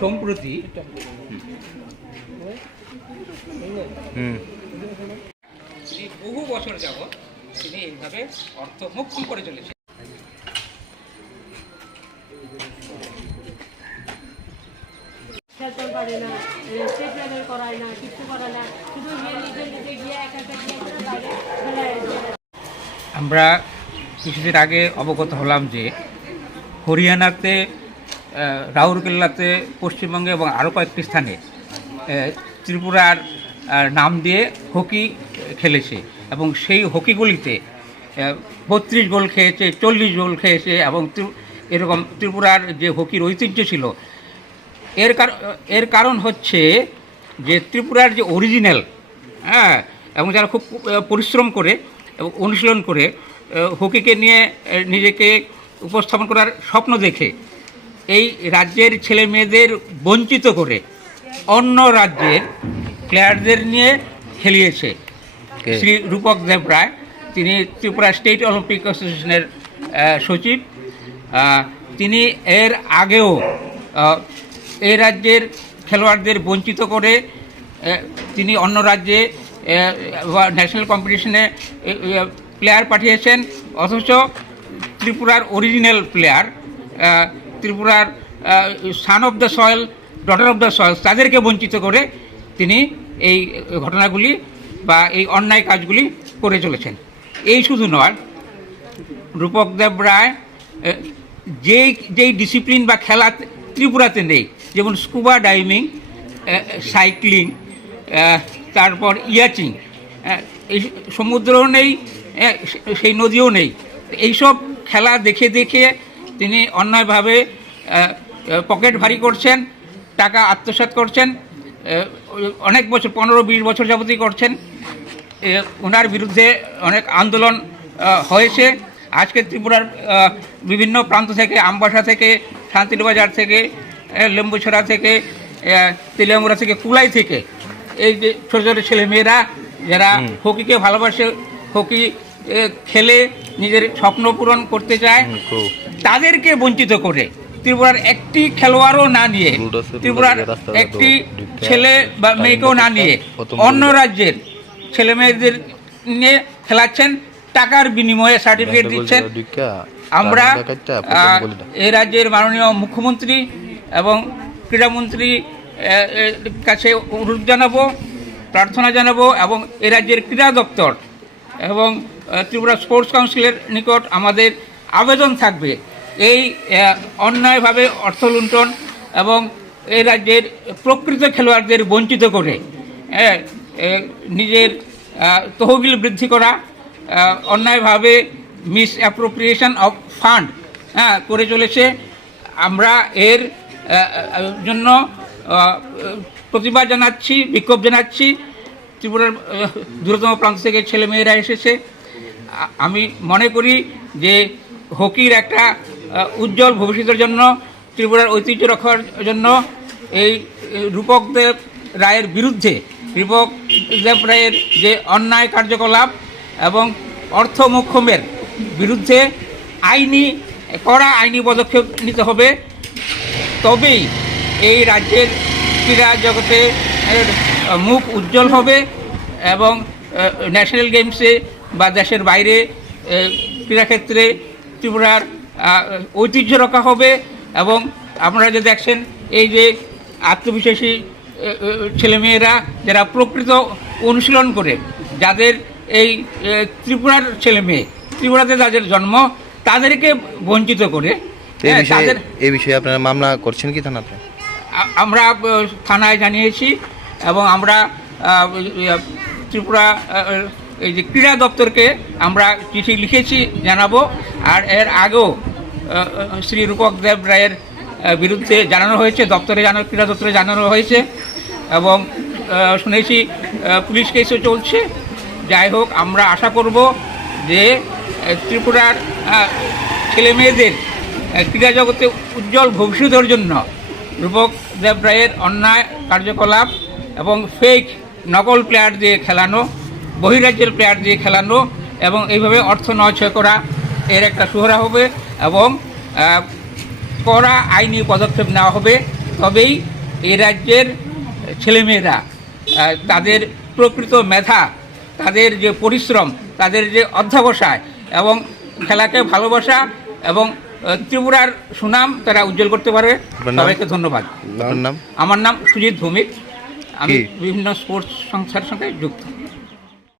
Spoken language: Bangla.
সম্প্রতি বহু বছর যাবৎ তিনি এইভাবে অর্থ মোক্ষম করে চলেছেন। আমরা কিছুদিন আগে অবগত হলাম যে হরিয়ানাতে, রাউরকেল্লাতে, পশ্চিমবঙ্গে এবং আরও কয়েকটি স্থানে ত্রিপুরার নাম দিয়ে হকি খেলেছে এবং সেই হকিগুলিতে 32 গোল খেয়েছে, 40 গোল খেয়েছে এবং এরকম ত্রিপুরার যে হকির ঐতিহ্য ছিল এর কারণ হচ্ছে যে ত্রিপুরার যে অরিজিনাল, এবং যারা খুব পরিশ্রম করে এবং অনুশীলন করে হকিকে নিয়ে নিজেকে উপস্থাপন করার স্বপ্ন দেখে এই রাজ্যের ছেলে মেয়েদের বঞ্চিত করে অন্য রাজ্যের প্লেয়ারদের নিয়ে খেলিয়েছে। শ্রী রূপক দেব রায়, তিনি ত্রিপুরা স্টেট অলিম্পিক অ্যাসোসিয়েশনের সচিব। তিনি এর আগেও এই রাজ্যের খেলোয়াড়দের বঞ্চিত করে তিনি অন্য রাজ্যে ন্যাশনাল কম্পিটিশনে প্লেয়ার পাঠিয়েছেন, অথচ ত্রিপুরার অরিজিনাল প্লেয়ার, ত্রিপুরার son of the soil, daughter of the soil, তাদেরকে বঞ্চিত করে তিনি এই ঘটনাগুলি বা এই অন্যায় কাজগুলি করে চলেছেন। এই শুধু নয়, রূপক দেব রায় যেই ডিসিপ্লিন বা খেলা ত্রিপুরাতে নেই, যেমন স্কুবা ডাইভিং, সাইক্লিং, তারপর ইয়াচিং, এই সমুদ্রও নেই, সেই নদীও নেই, এইসব খেলা দেখে দেখে তিনি অন্যায়ভাবে পকেট ভারী করছেন, টাকা আত্মসাৎ করছেন, অনেক বছর 15-20 বছর যাবতই করছেন। ওনার বিরুদ্ধে অনেক আন্দোলন হয়েছে। আজকে ত্রিপুরার বিভিন্ন প্রান্ত থেকে, আমবাসা থেকে, শান্তিরবাজার থেকে, লেম্বুছড়া থেকে, তেলিয়ামুড়া থেকে, কুলাই থেকে, এই যে ছোটো ছোটো ছেলেমেয়েরা যারা হকিকে ভালোবাসে, হকি খেলে নিজের স্বপ্ন পূরণ করতে চায়, তাদেরকে বঞ্চিত করে ত্রিপুরার একটি খেলোয়াড়ও না নিয়ে, ত্রিপুরার একটি ছেলে বা মেয়েকেও না নিয়ে অন্য রাজ্যের ছেলে মেয়েদের নিয়ে খেলাচ্ছেন, টাকার বিনিময়ে সার্টিফিকেট দিচ্ছেন। আমরা এই রাজ্যের মাননীয় মুখ্যমন্ত্রী এবং ক্রীড়ামন্ত্রী কাছে অনুরোধ জানাবো, প্রার্থনা জানাবো, এবং এই রাজ্যের ক্রীড়া দপ্তর এবং ত্রিপুরা স্পোর্টস কাউন্সিলের নিকট আমাদের আবেদন থাকবে এই অন্যায়ভাবে অর্থ লুণ্ঠন এবং এই রাজ্যের প্রকৃত খেলোয়াড়দের বঞ্চিত করে নিজের তহবিল বৃদ্ধি করা, অন্যায়ভাবে মিস অ্যাপ্রোপ্রিয়েশন অফ ফান্ড করে চলেছে। আমরা এর জন্য প্রতিবাদ জানাচ্ছি, বিক্ষোভ জানাচ্ছি। ত্রিপুরার দূরতম প্রান্ত থেকে ছেলেমেয়েরা এসেছে। আমি মনে করি যে হকির একটা উজ্জ্বল ভবিষ্যতের জন্য, ত্রিপুরার ঐতিহ্য রক্ষার জন্য এই রূপক দেব রায়ের বিরুদ্ধে, রূপক দেব রায়ের যে অন্যায় কার্যকলাপ এবং অর্থ মোক্ষমের বিরুদ্ধে কড়া আইনি পদক্ষেপ নিতে হবে। তবেই এই রাজ্যের ক্রীড়া জগতে মুখ উজ্জ্বল হবে এবং ন্যাশনাল গেমসে বা দেশের বাইরে ক্রীড়াক্ষেত্রে ত্রিপুরার ঐতিহ্য রক্ষা হবে। এবং আপনারা যে দেখছেন এই যে আত্মবিশ্বাসী ছেলেমেয়েরা যারা প্রকৃত অনুশীলন করে, যাদের এই ত্রিপুরার ছেলেমেয়ে, ত্রিপুরাতে যাদের জন্ম, তাদেরকে বঞ্চিত করে, এই বিষয়ে আপনারা মামলা করছেন কি থানাতে? আমরা থানায় জানিয়েছি এবং আমরা ত্রিপুরা এই যে ক্রীড়া দপ্তরকে আমরা চিঠি লিখেছি, জানাবো। আর এর আগেও শ্রী রূপক দেব রায়ের বিরুদ্ধে জানানো হয়েছে, ক্রীড়া দপ্তরে জানানো হয়েছে এবং শুনেছি পুলিশ কেসও চলছে। যাই হোক, আমরা আশা করব যে ত্রিপুরার ছেলে মেয়েদের ক্রীড়া জগতে উজ্জ্বল ভবিষ্যতের জন্য রূপক দেব রায়ের অন্যায় কার্যকলাপ এবং ফেক নকল প্লেয়ার দিয়ে খেলানো, বহিরাজ্যের প্লেয়ার দিয়ে খেলানো এবং এইভাবে অর্থ নয়ছয় করা, এর একটা সুহরা হবে এবং কড়া আইনি পদক্ষেপ নেওয়া হবে। তবেই এই রাজ্যের ছেলেমেয়েরা তাদের প্রকৃত মেধা, তাদের যে পরিশ্রম, তাদের যে অধ্যবসায় এবং খেলাকে ভালোবাসা এবং ত্রিপুরার সুনাম তারা উজ্জ্বল করতে পারবে। সবাইকে ধন্যবাদ। আপনার নাম? আমার নাম সুজিত ভৌমিক, আমি কি? বিভিন্ন স্পোর্টস সংস্থার সঙ্গে যুক্ত।